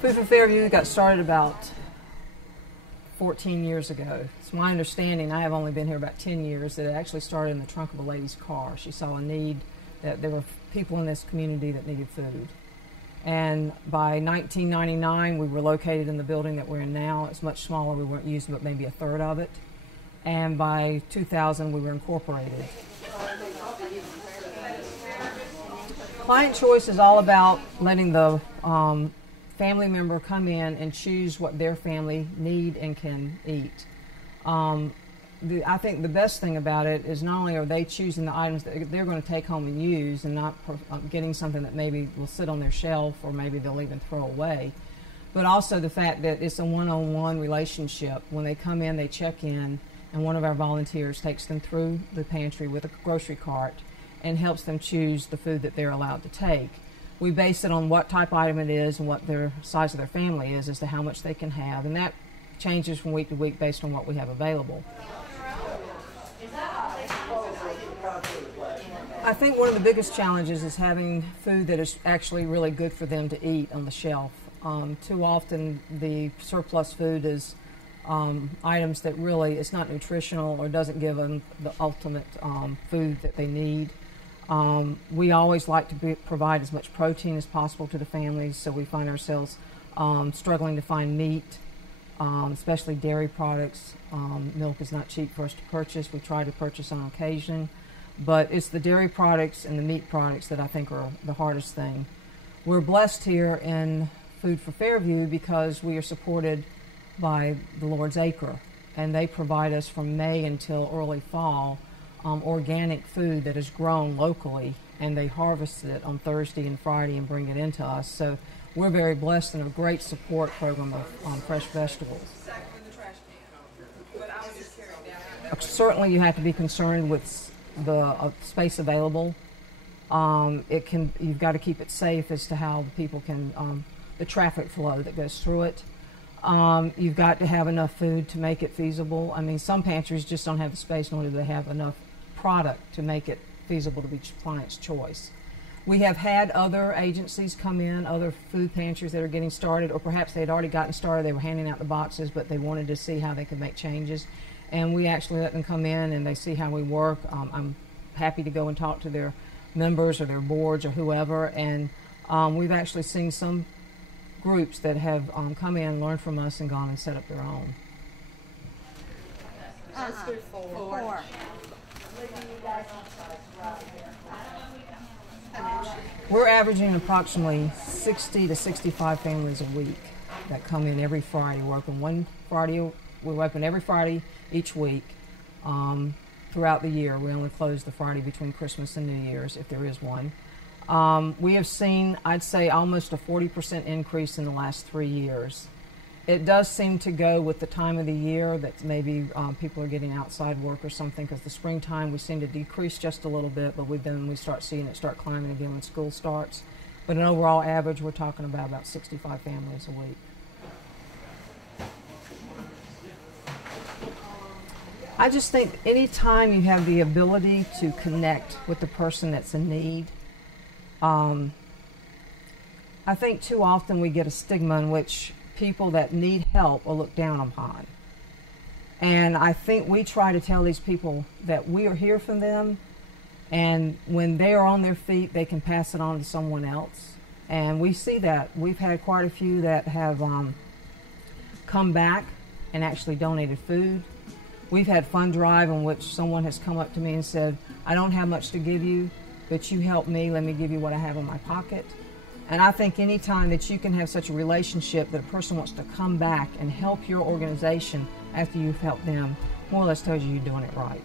Food for Fairview got started about 14 years ago. It's my understanding, I have only been here about 10 years, that it actually started in the trunk of a lady's car. She saw a need, that there were people in this community that needed food. And by 1999, we were located in the building that we're in now. It's much smaller. We weren't using but maybe a third of it. And by 2000, we were incorporated. Client choice is all about letting the family member come in and choose what their family need and can eat. I think the best thing about it is not only are they choosing the items that they're going to take home and use and not getting something that maybe will sit on their shelf or maybe they'll even throw away, but also the fact that it's a one-on-one relationship. When they come in, they check in, and one of our volunteers takes them through the pantry with a grocery cart and helps them choose the food that they're allowed to take. We base it on what type item it is and what their size of their family is as to how much they can have, and that changes from week to week based on what we have available. I think one of the biggest challenges is having food that is actually really good for them to eat on the shelf. Too often the surplus food is items that really, it's not nutritional or doesn't give them the ultimate food that they need. We always like to provide as much protein as possible to the families, so we find ourselves struggling to find meat, especially dairy products. Milk is not cheap for us to purchase. We try to purchase on occasion, but it's the dairy products and the meat products that I think are the hardest thing. We're blessed here in Food for Fairview because we are supported by the Lord's Acre, and they provide us from May until early fall organic food that is grown locally, and they harvest it on Thursday and Friday and bring it into us. So we're very blessed and a great support program of fresh vegetables. Certainly you have to be concerned with the space available. You've got to keep it safe as to how people can, the traffic flow that goes through it. You've got to have enough food to make it feasible. I mean, some pantries just don't have the space, nor do they have enough product to make it feasible to be client's choice. We have had other agencies come in, other food pantries that are getting started, or perhaps they had already gotten started, they were handing out the boxes, but they wanted to see how they could make changes. And we actually let them come in and they see how we work. I'm happy to go and talk to their members or their boards or whoever, and we've actually seen some groups that have come in, learned from us, and gone and set up their own. Let's do four. We're averaging approximately 60 to 65 families a week that come in every Friday. We're open every Friday each week throughout the year. We only close the Friday between Christmas and New Year's, if there is one. We have seen, I'd say, almost a 40% increase in the last 3 years. It does seem to go with the time of the year that maybe people are getting outside work or something, because the springtime we seem to decrease just a little bit, but we start seeing it start climbing again when school starts. But an overall average, we're talking about 65 families a week. I just think anytime you have the ability to connect with the person that's in need, I think too often we get a stigma in which people that need help are looked down upon. And I think we try to tell these people that we are here for them, and when they are on their feet, they can pass it on to someone else. And we see that. We've had quite a few that have come back and actually donated food. We've had fund drive in which someone has come up to me and said, I don't have much to give you, but you help me, let me give you what I have in my pocket. And I think any time that you can have such a relationship that a person wants to come back and help your organization after you've helped them, more or less tells you you're doing it right.